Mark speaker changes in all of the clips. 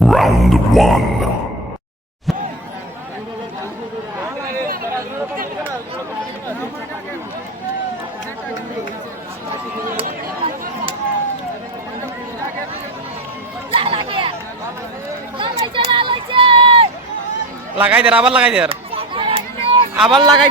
Speaker 1: Round one.
Speaker 2: লাগাই দের আবার লাগাই দের আবার লাগাই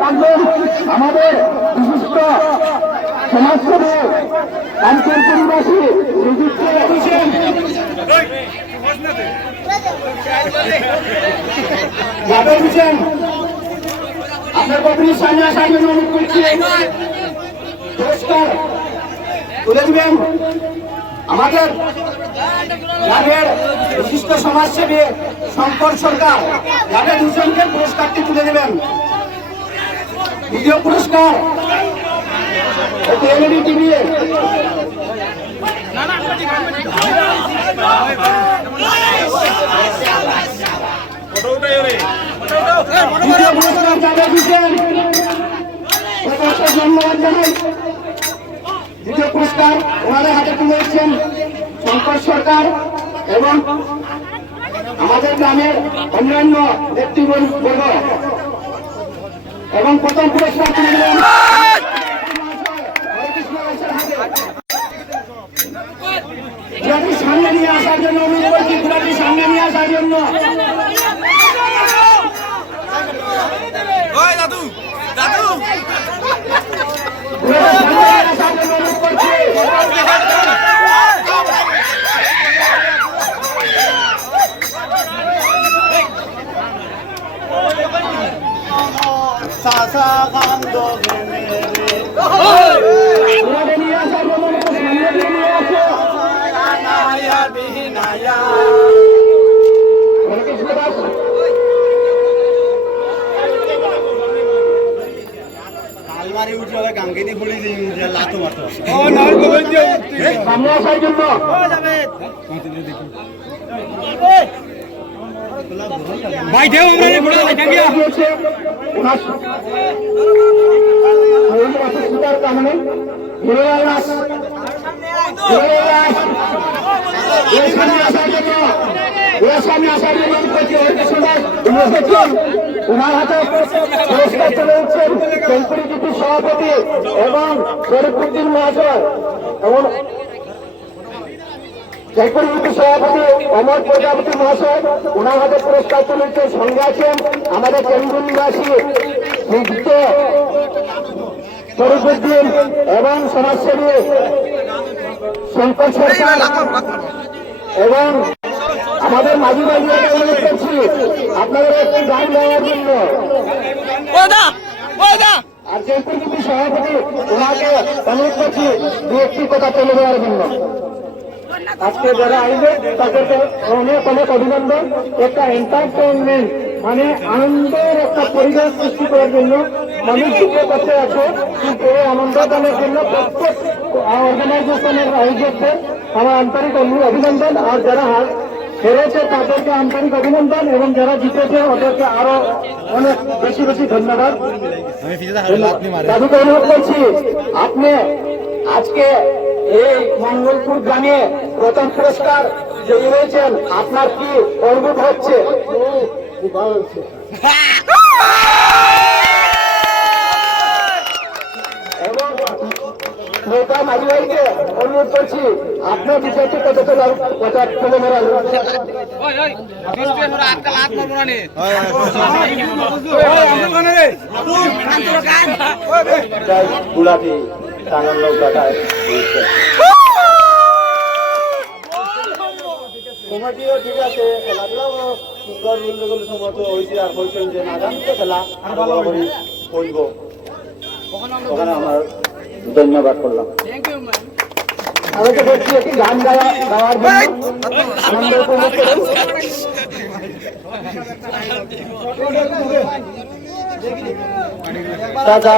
Speaker 3: থাকবেন আমাদের বিশিষ্ট সমাজসেবী কানপুর পরিবাসী নিযুক্ত আপনার কর্মী সামনে আসার জন্য করছি। পুরস্কার আমাদের গ্রামের বিশিষ্ট সমাজসেবী শঙ্কর সরকার গ্রামের দুজনকে পুরস্কারটি তুলে দেবেন। দ্বিতীয় পুরস্কার এলইডি টিভি পুরস্কার যাদের দিচ্ছেন ধন্যবাদ পুরস্কার হাতে তুলে শঙ্কর সরকার এবং আমাদের গ্রামের অন্যান্য ব্যক্তিবর্গ এবং প্রথম পুরস্কার তুলে দিলেন সামনে নিয়ে আসার জন্য অনুরোধ করছি সামনে নিয়ে আসার জন্য।
Speaker 2: ওই দাদু দাদু।
Speaker 3: সামনে নিয়ে আসার জন্য অনুরোধ করছি।
Speaker 4: আসা কান্দ
Speaker 3: কালবারে উঠে হবে গাঙ্গে দিয়ে
Speaker 4: বলে দিন লাতো মারতে ও নার গোবিন্দ সামনে আসার জন্য যাবে। দেখুন জন্য অনুরোধ করছি হরিকৃষ্ণ দাস উপস্থিত ওনার হাতে জিপির সভাপতি এবং শরীফুদ্দিন মহাশয় এবং জয়পুর ইউপি সভাপতি অমর প্রজাপতি মহাশয় ওনার হাতে পুরস্কার তুলেছেন সঙ্গে আছেন আমাদের কেন্দ্র নিবাসী মুক্ত এবং সমাজসেবী শঙ্কর সরকার এবং আমাদের মাঝি মাঝিকে অনুরোধ করছি আপনাদের একটি গান গাওয়ার জন্য। আর জয়পুর ইউপি সভাপতি ওনাকে অনুরোধ করছি দু একটি কথা তুলে দেওয়ার জন্য। আজকে যারা আসবে তাদেরকে অনেক অনেক অভিনন্দন। একটা এন্টারটেনমেন্ট মানে আনন্দের একটা পরিবেশ সৃষ্টি করার জন্য মানুষ দুটো করতে আছে কিন্তু এই আনন্দদানের জন্য প্রত্যেক অর্গানাইজেশনের আয়োজকদের আমার আন্তরিক অভিনন্দন। আর যারা হার- হেরেছে তাদেরকে আন্তরিক অভিনন্দন এবং যারা জিতেছে ওদেরকে আরও অনেক বেশি বেশি ধন্যবাদ। দাদুকে অনুরোধ করছি আপনি আজকে এই মঙ্গলপুর গ্রামে প্রথম পুরস্কার জয়ী হয়েছেন আপনার কি অনুভব হচ্ছে? এবং মাঝি ভাইকে অনুরোধ করছি আপনার বিষয়টি কত কথা তুলে ধরা গুলাটি টানার নৌকাটায়। সময়টিও ঠিক আছে খেলাধুলাও সুন্দর মূল্যগুলো সময় হয়েছে আর হয়েছেন যে আগামীতে খেলা ভালো করে হইব ওখানে আমার ধন্যবাদ করলাম। আমাকে বলছি একটি গান গাওয়া গাওয়ার জন্য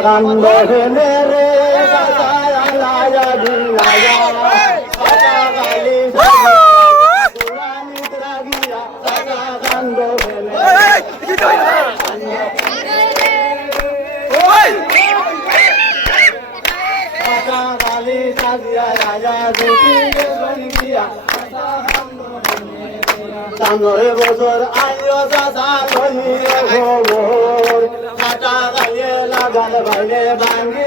Speaker 4: কান্দ হেলে রে সামনে বছর আইও দাদা লইয়ে খবর কাটা গায়ে লাগাল ভাঙ্গি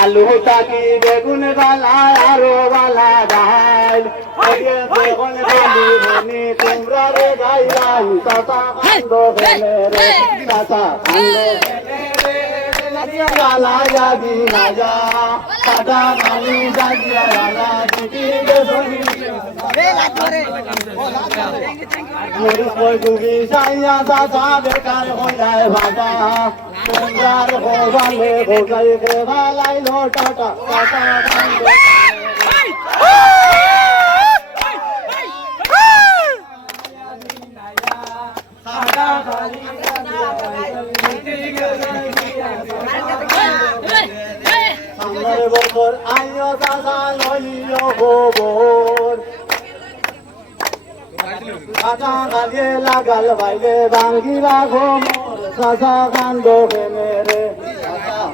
Speaker 4: আলু তাকি বেগুন বালা আরও বালা ডাল। বেগুন বালি বনি তোমরা রে গাইলাম সাসা কান্দ বেনে রে সাসা কান্দ বালা যাবি রাজা দিদি বেগুনি। গুবি সাইয়া সাসা বেকার হয়ে যায় ভাজা ভোগালে ভোগাই কে লোটাটা সাসা সামনের বছর আইও দাদা লইও গোবর। সাদা গালিয়ে লাগাল বাইলে ভাঙ্গি রাখো মোর কান্দ খেনে রে।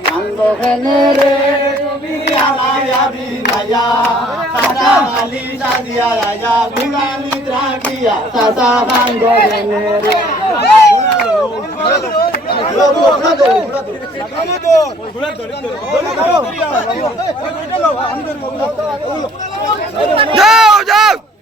Speaker 4: কান্দ খেনে রে। তুমি আলায়া বিনায়া সাদা গালি সাদিয়া রাজা বিনা নিদ্রা কিয়া সাসা কান্দ খেনে রে।
Speaker 5: যাও।